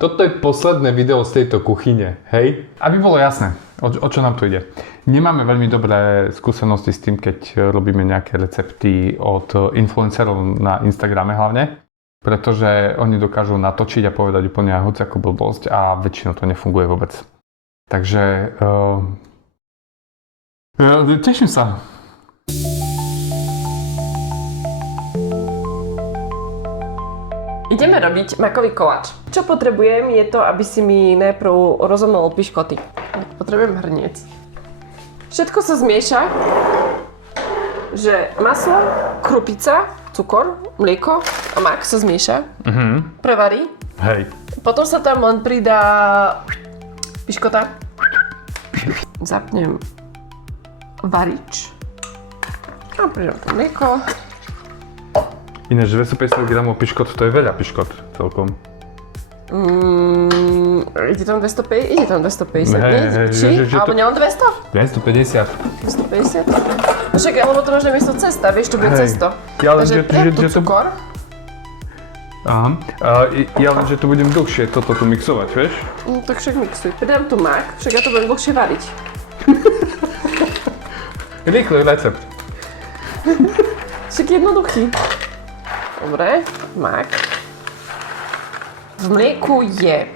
Toto je posledné video z tejto kuchyne, hej? Aby bolo jasné, o čo nám tu ide. Nemáme veľmi dobré skúsenosti s tým, keď robíme nejaké recepty od influencerov na Instagrame hlavne, pretože oni dokážu natočiť a povedať úplne hociakú blbosť a väčšinou to nefunguje vôbec. Takže teším sa. Ideme robiť makový koláč. Čo potrebujem je to, aby si mi najprv rozomol piškoty. Potrebujem hrniec. Všetko sa zmieša, že maslo, krupica, cukor, mlieko a mak sa zmieša. Prevarí. Hej. Potom sa tam len pridá piškota. Zapnem varič. A pridám to mlieko. Ináč 250 gramov piškot, to je veľa piškot celkom. Ide tam 250, Hej, či? Alebo nielen 200? 250. 250? No však, lebo to máš namiesto cesta, vieš, to bude cesto. Ja len, Takže pridám tu cukor. Aha. Ja len, že to budem dlhšie toto tu mixovať, vieš? Tak však mixuj. Pridám tu mak, však ja to budem dlhšie variť. Rýchly recept. Však jednoduchý. Dobre, mak. V mlieku je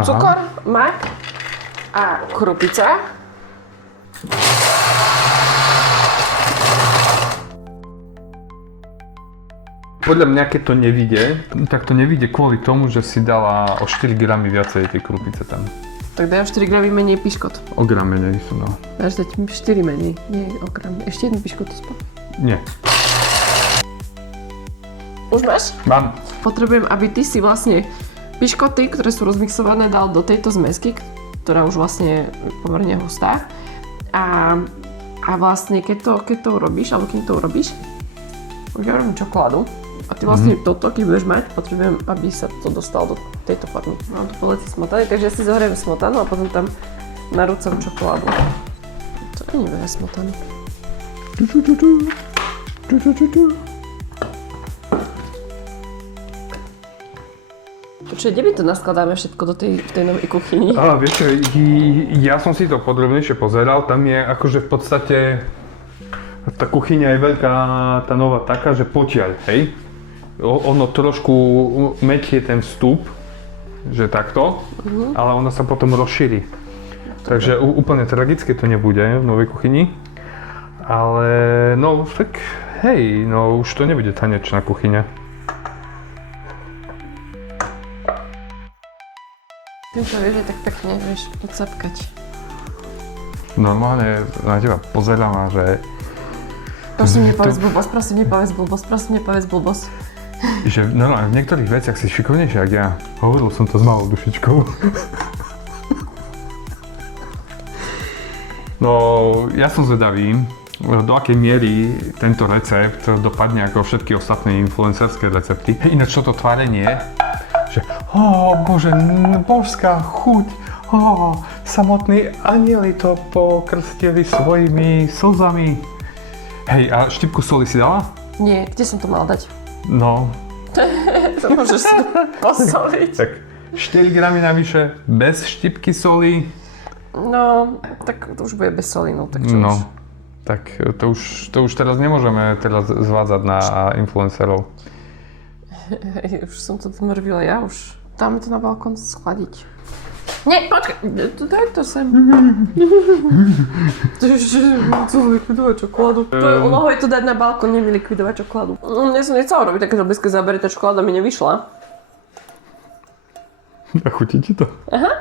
cukor, mak a krupica. Podľa mňa, keď to nevidie, tak to nevidie kvôli tomu, že si dala o 4 gramy viacej tej krupice tam. Tak daj 4 gramy menej piškot. O gram menej sú, no. Dáš dať 4 menej, nie o gram. Ešte jednu piškotu spolu. Nie. Už máš? Mám. Potrebujem, aby ty si vlastne piškoty, ktoré sú rozmixované, dal do tejto zmesky, ktorá už vlastne je pomerne hustá. A vlastne keď to urobíš, alebo keď to urobíš, už ja robím čokoládu. A ty vlastne toto, keď budeš mať, potrebujem, aby sa to dostalo do tejto formy. Mám tu poleci smotany, takže ja si zohriem smotanu a potom tam narúcam čokoládu. To nie je veľa smotany. Počuj, kde my to naskladáme všetko do v tej novej kuchyni? Vieš čo, ja som si to podrobnejšie pozeral, tam je akože v podstate tá kuchyňa je veľká, tá nová taká, že potiaľ, hej? Ono trošku mätie ten vstup, že takto, ale ona sa potom rozšíri. Takže úplne tragické to nebude v novej kuchyni, ale no tak hej, no už to nebude tanečná kuchyňa. Ty to vieš, že tak pekne vieš podsapkať. Normálne na teba pozerám a že... Prosím, nepovedz blbosť. Že normálne v niektorých veciach si šikovnejšie, ako ja. Hovoril som to s malou dušičkou. No, ja som zvedavý, do akej miery tento recept dopadne ako všetky ostatné influencerské recepty. Ináč toto tvárenie, že bože, božská chuť, samotní anieli to pokrstili svojimi slzami. Hej, a štipku soli si dala? Nie, kde som to mal dať? No. To môžeš si posoliť. Tak 4 gramy navyše, bez štipky soli. No, tak to už bude bez soli, no tak čo už? Tak to už teraz nemôžeme zvádzať na influencerov. Už som to zmrvila, ja už. Dáme to na balkón schladiť. Nie, počkaj, daj to sem. Chcem likvidovať čokoládu. Mohol to dať na balkón, neviem likvidovať čokoládu. Ja som nechcela robiť takéto blízke zábery, tá čokoláda mi nevyšla. A chutí ti to? Aha.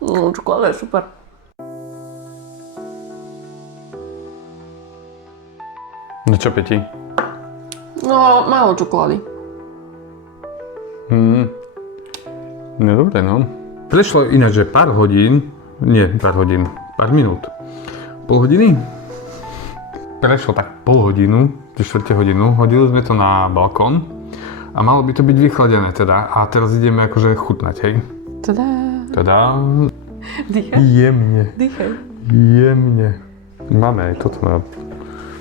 No, čokoláda je super. No čo, Peti? No, málo čokolády. No dobre, no. Prešlo ináč, že pár minút. Pol hodiny? Prešlo tak pol hodinu, 3/4 hodinu, hodili sme to na balkón a malo by to byť vychladené teda a teraz ideme akože chutnať, hej? Tadá. Dýchaj. Jemne. Máme aj toto na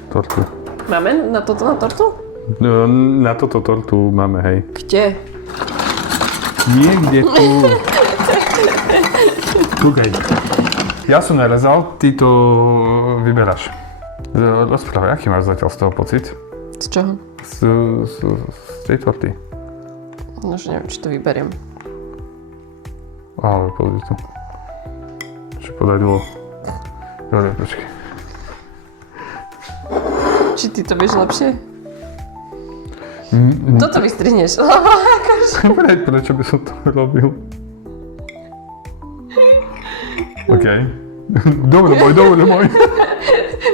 tortu. Máme na toto na tortu? No, na toto tortu máme, hej. Kde? Niekde tu. Kúkaj. Ja som narezal, ty to vyberáš. Rozprávaj, aký máš zatiaľ z toho pocit? Z čoho? Z tej torty. No, že neviem, či to vyberiem. Ale pozri to. Čo podarilo. Dobre, počkej. Či ty to vieš lepšie? Toto vystrihneš. Prečo by som to robil? OK. Dobre môj.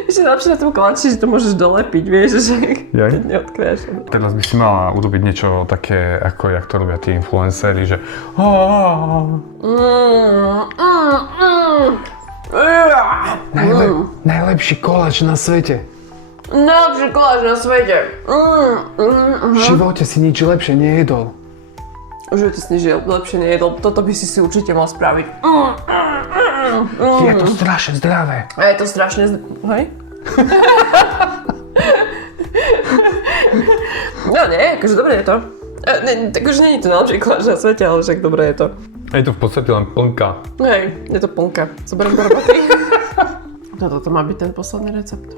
Ešte lepšie na tom kolači, že to môžeš dolepiť, vieš, že Jaj. keď neodkrieš. Teraz by si mala urobiť niečo také, ako jak to robia tí influenceri, že najlepší koláč na svete. Najlepší koláč na svete. V živote si nič lepšie nejedol. Už ty si lepšie nejedol, toto by si určite mal spraviť. Je to strašne zdravé. A je to strašne... Hej? No nie, akože dobre je to. Tak už nie je to najlepší koláč na svete, ale však dobre je to. Je to v podstate len plnka. Hej, je to plnka. Zoberiem do roboty. No toto má byť ten posledný recept.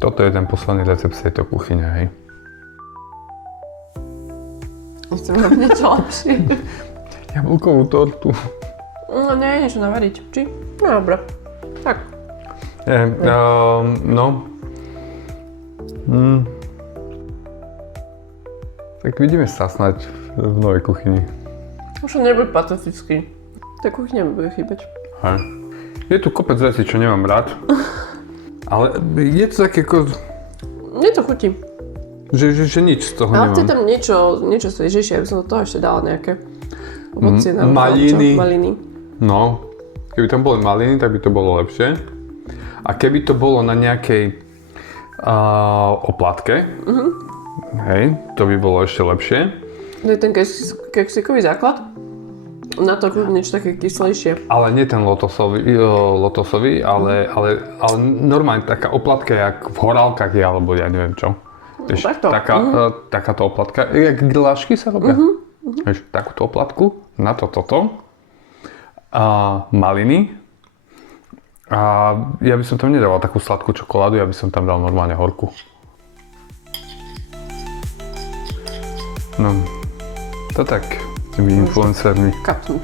Toto je ten posledný recept z tejto kuchyne, hej. Chcem robiť niečo lepšie. Jablkovú tortu. No nie, niečo navariť. Či? No dobré. Tak. Tak vidíme sa snáď v novej kuchyni. Už nebuď patetický. Tej kuchyne mi bude chýbať. Hej. Je tu kopec vecí, čo nemám rád. Ale je to také ako... Mne to chutí. Že nič z toho Ale nemám. chce tam niečo svežejšie, aby som do toho ešte dala nejaké ovocie. Maliny. No, keby tam boli maliny, tak by to bolo lepšie. A keby to bolo na nejakej oplatke, hej, to by bolo ešte lepšie. To je ten keksikový základ. Na to niečo také kyslejšie. Ale nie ten lotosový, ale normálne taká oplatka, jak v horálkach je, alebo ja neviem čo. Vieš, takto. Takáto oplatka, jak glášky sa robia. Vieš, takúto oplatku, na to toto. A maliny. A ja by som tam nedával takú sladkú čokoládu, ja by som tam dal normálne horku. No, to tak, tými influencermi. Kapnúť.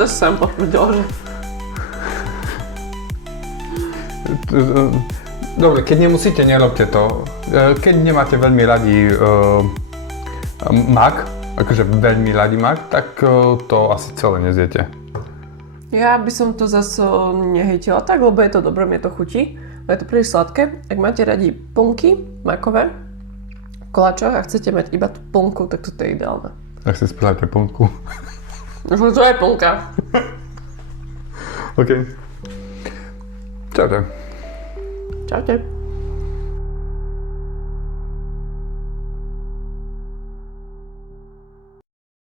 Zase som potvrdil, že... Dobre, keď nemusíte, nerobte to. Keď nemáte veľmi radi mak, akože veľmi radi mak, tak to asi celé nezjete. Ja by som to zase nehejtila tak, lebo je to dobré, mne to chutí. Je to príliš sladké. Ak máte radi plnky makové v koláčoch a chcete mať iba tú plnku, tak toto je ideálne. Tak si spravte plnku. No to je plnka. OK. Čaute. Čaute.